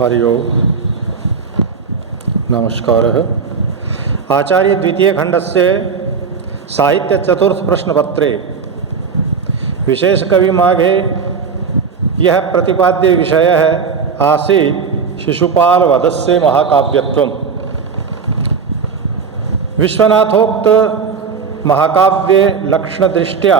हरि ओम नमस्कारः। आचार्य द्वितीय खंडस्य साहित्य चतुर्थ प्रश्नपत्रे विशेष कवि माघे यह प्रतिपाद्य विषय है आसीत् शिशुपाल वधस्य महाकाव्यत्वम्। विश्वनाथोक्त महाकाव्य लक्षण दृष्ट्या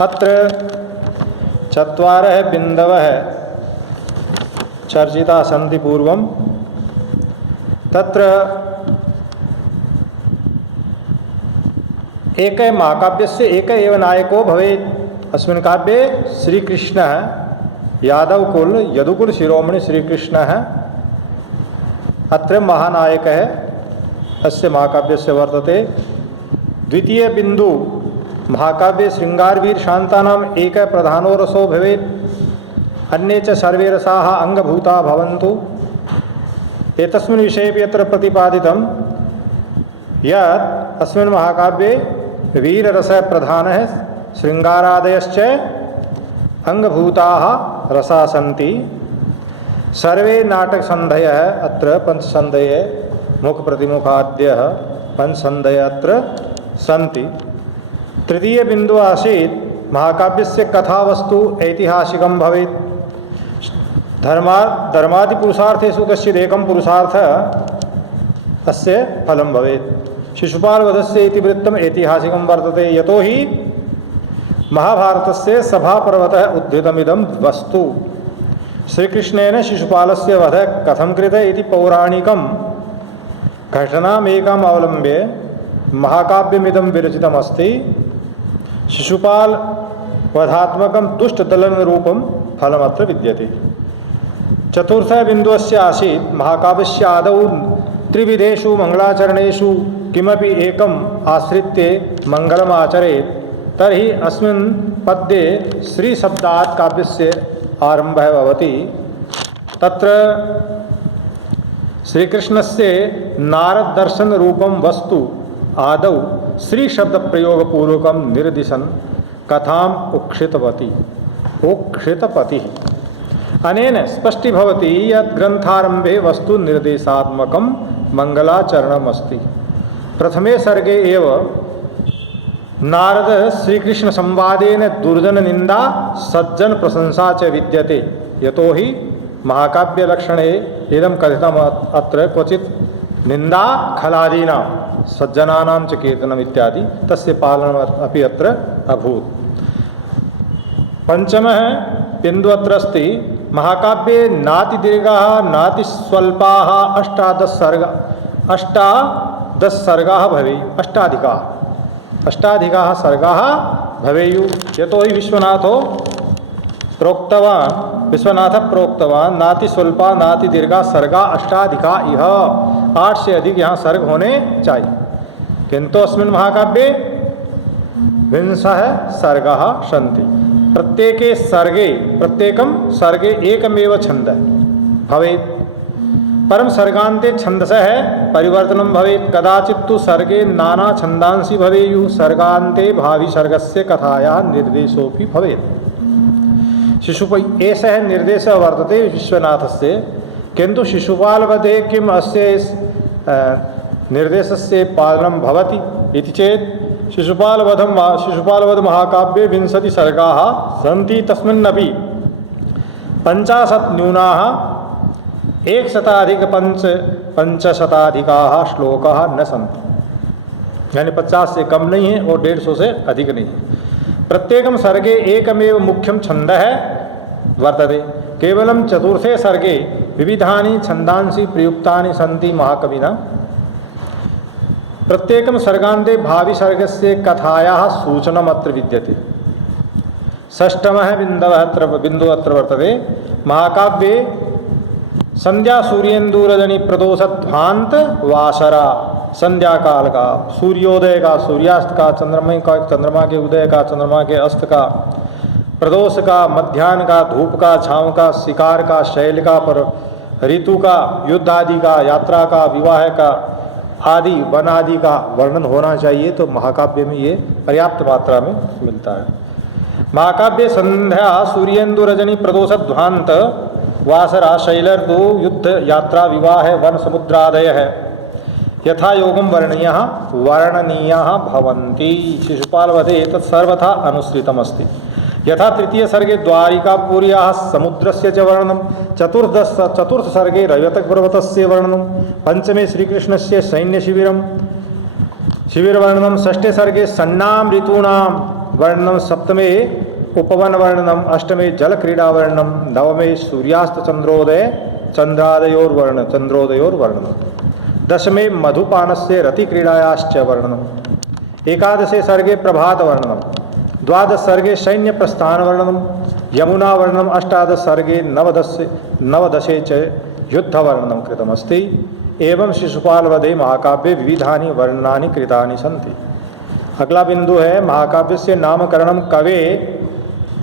अत्र चत्वारः बिन्दवः चर्चिता सन्ति पूर्वं। तत्र एक महाकाव्यस्य एक एव नायको भवेत्। अस्मिन् काव्ये श्रीकृष्णः यादवकुल यदुकुल शिरोमणि श्रीकृष्णः अत्र महानायकः अस्य महाकाव्यस्य वर्तते। द्वितीय बिन्दु महाकाव्ये शृंगारवीर शान्तानाम् एकः प्रधानो रसो भवेत्, अन्ये च सर्वे रसाः अंगभूता भवन्तु। एतस्मिन् विषयेपि अत्र प्रतिपादितं यत् अस्मिन् महाकाव्ये वीररसः प्रधानः, शृंगारादयश्च अंगभूताः रसाः सन्ति। सर्वे नाटकसन्धयः अत्र पंचसन्धये मुखप्रतिमुखाद्यः पंचसन्धयः अत्र सन्ति। तृतीय बिन्दु आसीत् महाकाव्यस्य कथावस्तु ऐतिहासिकं भवेत्। धर्मादि पुरुषार्थेषु कश्चिदेकं पुरुषार्थः अस्य फलं भवेत्। शिशुपालवधस्य इतिवृत्तम् ऐतिहासिकं वर्तते, यतोहि महाभारतस्य सभापर्वतः उद्धृतमिदं वस्तु। श्रीकृष्णेन शिशुपालस्य वधः कथं कृतः इति पौराणिकं घटनामेकाम् अवलम्ब्य महाकाव्यमिदं विरचितमस्ति। शिशुपाल वधात्मकं दुष्टदलनरूपं फलमत्र विद्यते। चतुर्थ बिन्दुस्य आसीत् महाकाव्यस्य आदौ त्रिविधेषु मंगलाचरणेषु किमपि एकम् आश्रित्य मंगलम् आचरेत् तर्हि अस्मिन् पद्ये श्रीशब्दात् काव्यस्य आरम्भः भवति। तत्र श्रीकृष्णस्य नारददर्शनरूपं वस्तु आदौ श्रीशब्दप्रयोगपूर्वकं निर्दिशन् कथाम् उक्षितपतिः। अनेन स्पष्टीभवति यत् ग्रन्थारम्भे वस्तु निर्देशात्मकं मंगलाचरणमस्ति। प्रथमे सर्गे एव नारद श्रीकृष्ण संवादेन दुर्जन निंदा सज्जन प्रशंसा च विद्यते, यतोहि महाकाव्य लक्षणे इदं कथितम् अत्र क्वचित् निंदा खलादीनां सज्जनानां च कीर्तनम् इत्यादि तस्य पालनम् अपि अत्र अभूत्। पंचमः बिन्दुः अत्र अस्ति महाकाव्ये नातिदीर्घाः नातिस्वल्पाः अष्टादश सर्गाः भवेयुः। अष्टाधिकाः सर्गाः भवेयुः, यतोहि विश्वनाथः प्रोक्तवान् नातिस्वल्पा नातिदीर्घा सर्गा अष्टाधिका इह। 8 से अधिक यहाँ सर्ग होने चाहिए, किंतु अस्मिन् महाकाव्ये 20 सर्गाः सन्ति। प्रत्येकं सर्गे एकमेव छन्दः भवेत्, परं सर्गान्ते छन्दसः परिवर्तनं भवेत्। कदाचित् तु सर्गे नाना छन्दांसि भवेयुः। सर्गान्ते भावी सर्गस्य कथायाः निर्देशोऽपि भवेत्। एषः निर्देशः वर्तते विश्वनाथस्य, किन्तु शिशुपालवधे किम् अस्य निर्देशस्य पालनं भवति इति चेत् शिशुपालवध महाकाव्ये 20 सर्गाः सन्ति। तस्मिन्नपि 50 न्यूनाः 100 श्लोकाः न सन्ति, यानी 50 से कम नहीं है और 150 से अधिक नहीं है। प्रत्येकं सर्गे एकमेव मुख्यं छन्दः वर्तते। केवलं चतुर्थे सर्गे विविधानि छन्दांसि प्रयुक्तानि सन्ति महाकविना। प्रत्येकं सर्गान्ते भावी सर्गस्य कथायाः सूचनम् अत्र विद्यते। षष्ठमः बिन्दुः अत्र वर्तते महाकाव्ये संध्या सूर्येन्दुरजनी प्रदोषध्वांत वासरा। संध्या काल का, सूर्योदय का, सूर्यास्त का, चंद्रमा के उदय का, चंद्रमा के अस्त का, प्रदोष का, मध्याह्न का, धूप का, छाँव का, शिकार का, शैल का, पर ऋतु का, युद्ध आदि का, यात्रा का, विवाह का आदि वन आदि का वर्णन होना चाहिए। तो महाकाव्य में ये पर्याप्त मात्रा में मिलता है। महाकाव्य संध्या सूर्येन्दु रजनी प्रदोष ध्वांत वासरा शैलर्दु युद्ध यात्रा विवाह वन समुद्रादय है यथा योगम वर्णनीय भवन्ति। शिशुपाल वधे तत्सर्वथा अनुसृतमस्ति। यथा तृतीय सर्गे द्वारिकापुर्याः समुद्रस्य च वर्णनम, चतुर्थ सर्गे रजतपर्वतस्य वर्णनम, पंचमे श्रीकृष्णस्य सैन्य शिविरवर्णनम, षष्ठे सर्गे सन्नाम ऋतूनां वर्णनम, सप्तमे उपवन वर्णनम, अष्टमे जल क्रीडा वर्णनम, नवमे सूर्यास्त चंद्रादयोर वर्णनम, दशमे मधुपानस्य रति क्रीडायाश्च वर्णनम, एकादशे सर्गे प्रभात वर्णनम, द्वादश सर्गे सैन्य प्रस्थान वर्णनम, यमुना वर्णनम, अष्टादश सर्गे नवदशे च युद्ध वर्णनम कृतमस्ति। एवं शिशुपाल वधे महाकाव्ये विविधानि वर्णनानि कृतानि सन्ति। अगला बिंदु है महाकाव्यस्य नामकरणम कवे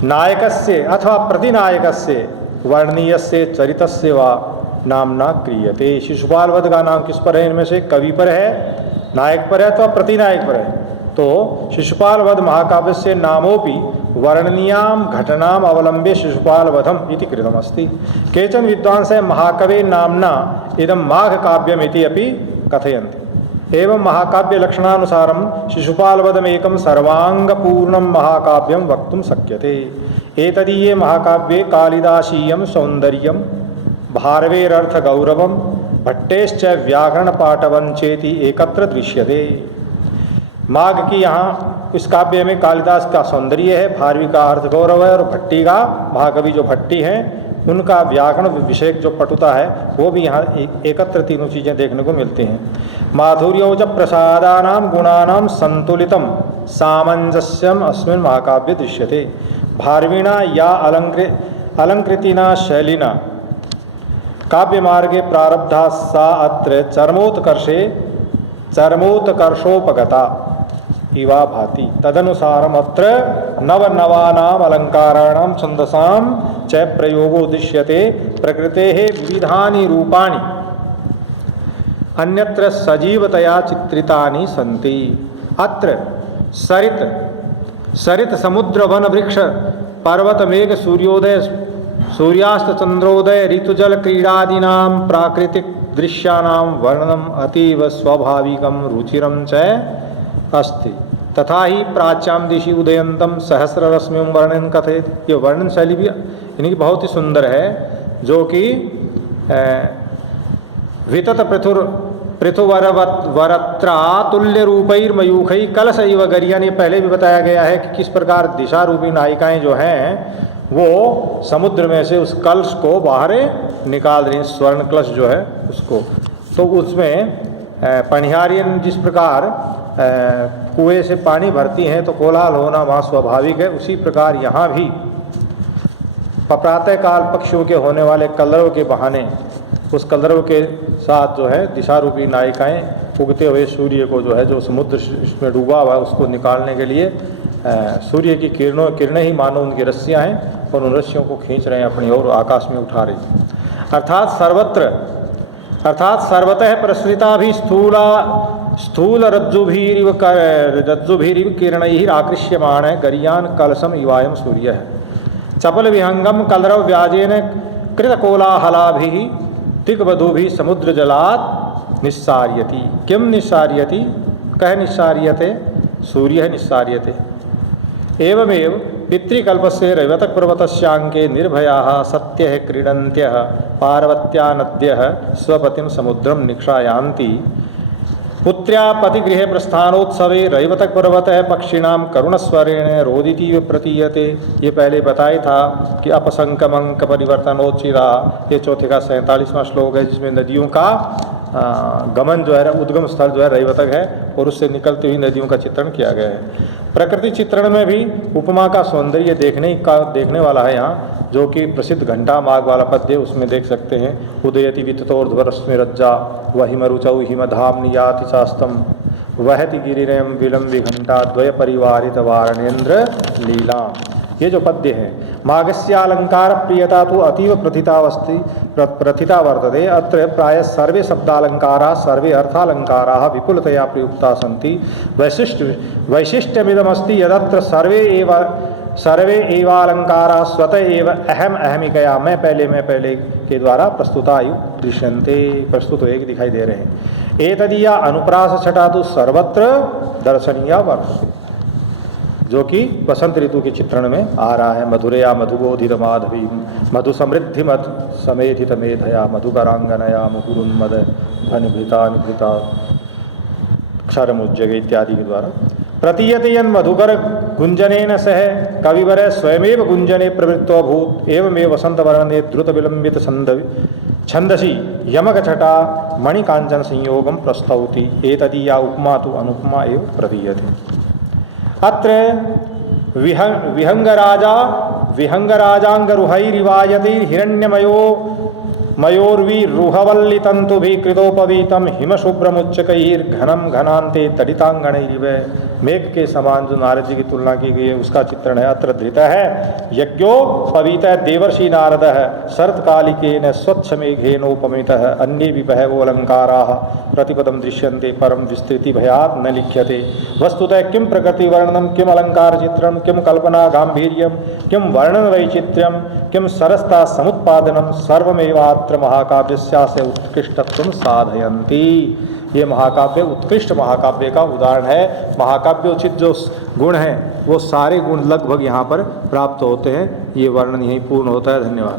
नायकस्य अथवा प्रतिनायकस्य वर्णनीयस्य चरितस्य वा नामना क्रियते। शिशुपाल वध का नाम किस पर है? इनमें से कवि पर है, नायक पर है अथवा प्रतिनायक पर है। तो शिशुपाल वध महाकाव्यस्य नामोपि वर्णनीयां घटनाम अवलंब्य शिशुपाल वधम इति कृतमस्ति। केचन विद्वांसः महाकवे नामना इदं माघ काव्यमिति अपि कथयन्ति। एवं महाकाव्य लक्षणानुसारं शिशुपाल वधमेकं सर्वांगपूर्णं महाकाव्यं वक्तुं शक्यते। एतदीये महाकाव्ये कालिदासीयं सौन्दर्यं भारवेरर्थ गौरवं भट्टेश्च व्याकरण पाटवं चेति एकत्र दृश्यते। माघ की यहाँ इस काव्य में कालिदास का सौंदर्य है, भारवी का अर्थ गौरव है, और भट्टी का, महाकवि जो भट्टी हैं उनका व्याकरण विषयक जो पटुता है वो भी यहाँ एकत्र तीनों चीज़ें देखने को मिलती हैं। माधुर्यों च प्रसादानां गुणानां संतुलितम सामंजस्यम अस्मिन् महाकाव्य दृश्यते। भारवीणा या अलंकृतिना शैलिना काव्य मार्गे प्रारब्धा सा अत्र चरमोत्कर्षोपगता इवा भाति। तदनुसारम अत्र नवनवानाम अलंकाराणाम छंदसां च प्रयोगो दृश्यते। प्रकृतेः विविधानि रूपाणि अन्यत्र सजीवतया चित्रितानि सन्ति। अत्र सरित समुद्र वन वृक्ष पर्वत मेघ सूर्योदय सूर्यास्त चंद्रोदय ऋतुजल क्रीडादीनां प्राकृतिक दृश्यानां वर्णनम अतीव स्वाभाविकं रुचिरं च अस्ति। तथा ही प्राच्यां दिशि उदयंतम सहस्ररश्मिं वर्णन कथयति। ये वर्णन शैली भी इनकी बहुत ही सुंदर है, जो कि वितत पृथुवरत्रा तुल्य रूपैर्मयूखै कलश इव गरियन। ये पहले भी बताया गया है कि किस प्रकार दिशा रूपी नायिकाएं जो हैं वो समुद्र में से उस कलश को बाहर निकाल रही, स्वर्ण कलश जो है उसको। तो उसमें पनिहारियन जिस प्रकार कुएं से पानी भरती हैं तो कोलाहल होना वहाँ स्वाभाविक है, उसी प्रकार यहाँ भी प्रातः काल पक्षियों के होने वाले कलरव के बहाने उस कलरव के साथ जो है दिशा रूपी नायिकाएं उगते हुए सूर्य को जो है जो समुद्र इसमें डूबा हुआ है उसको निकालने के लिए सूर्य की किरणें ही मानो उनकी रस्सियाँ हैं और उन रस्सियों को खींच रहे हैं अपनी ओर, आकाश में उठा रही हैं। अर्थात सर्वतः प्रसृता भी स्थूल रज्जुभिरिव किरणैः आकृष्यमाण गरियान कलशम इवायम सूर्य है। चपल विहंगम कलरव व्याजेन कृतकोलाहलाभिः दिग्वधूभिः समुद्र जलात् निस्सार्यति। किम निस्सार्यति? कह निस्सार्यते? सूर्य निस्सार्यते। एवमेव पितृकल्पस्य रैवतपर्वतस्यांके निर्भयाः सत्यः क्रीडन्त्यः पार्वत्या नद्यः स्वपतिं समुद्रं निक्षायान्ति। पुत्र्या पतिगृहे प्रस्थानोत्सवे रैवतपर्वतः पक्षिणां करुणस्वरेण रोदितीव प्रतीयते। ये पहले बताया था कि अपसंकमंक परिवर्तनोचिता, ये चौथे का 47वां श्लोक है, जिसमें नदियों का गमन जो है उद्गम स्थल जो है रैवतक है और उससे निकलती हुई नदियों का चित्रण किया गया है। प्रकृति चित्रण में भी उपमा का सौंदर्य देखने वाला है यहाँ, जो कि प्रसिद्ध घंटा माघ वाला पद्य उसमें देख सकते हैं। उदयति विततोर्ध्वरश्मि रज्जा वहिमरुचौ हिमधाम्नि याति चास्तम वहति गिरिरयं विलंबि घंटा द्वय परिवारित वारणेन्द्र लीला। ये जो पद्य है माघस्यालंकार प्रियता तो अतीव प्रथिता वर्तते। अत्र प्राय सर्वे शब्दालंकारा सर्वे अर्थालंकारा विपुलतया प्रयुक्ता सन्ति। वैशिष्ट्यमिदमस्ति यदत्र सर्वे एव सर्वे एवालंकारा स्वतः एव अहम अहमिकया मैं पहले के द्वारा प्रस्तुतायु दृश्यन्ते प्रस्तुत हुए दिखाई दे रहे हैं। एतदीया अनुप्रास छटा तो सर्वत्र दर्शनीया वर्तते, जो कि वसंत ऋतु के चित्रण में आ रहा है। मधुरया मधुबोधित माधवी मधु समृद्धि मत समेधित मेधया मधुकरांगनया मुकुरुन्मद ध्वनिभृता निभृता क्षरमुज्जग इत्यादि के द्वारा प्रतीयते यन् मधुकर गुंजनेन सह कविवर स्वयमेव गुंजने प्रवृत्तो भूत एवमेव वसंत वर्णने द्रुत विलंबित छंदसी यमक छटा मणिकांचन संयोगम प्रस्तौति। एतदीया उपमा तो अनुपमा एव प्रतीयते। अत्र विहंगराजांगरुहैरिवायते हिरण्यमयो मयोर्विरुहवल्लितन्तुभिः कृतोपवीतं हिमशुभ्रमुच्चकैर्घनं घनान्ते तडितांगणैरिव। मेघ के समान जो नारद जी की तुलना की गई है उसका चित्रण है। अत्र धृत है यज्ञो पवीत देवर्षि नारद शरत्कालिकेन स्वच्छ मेघेनोपमित अन्ये भी बहवो अलंकारा प्रतिपदम दृश्यन्ते परम विस्तृति भयात् न लिख्यते। वस्तुतः किम प्रकृति वर्णनम किम अलंकार चित्रण किम कल्पना गांभीर्यम किम वर्णन वैचित्र्यम किम सरसता समुत्पादनम सर्वमेवात्र महाकाव्यस्यास्य उत्कृष्टत्वं साधयन्ति। ये महाकाव्य उत्कृष्ट महाकाव्य का उदाहरण है। महाकाव्योचित जो गुण हैं वो सारे गुण लगभग यहाँ पर प्राप्त होते हैं। ये वर्णन यहीं पूर्ण होता है। धन्यवाद।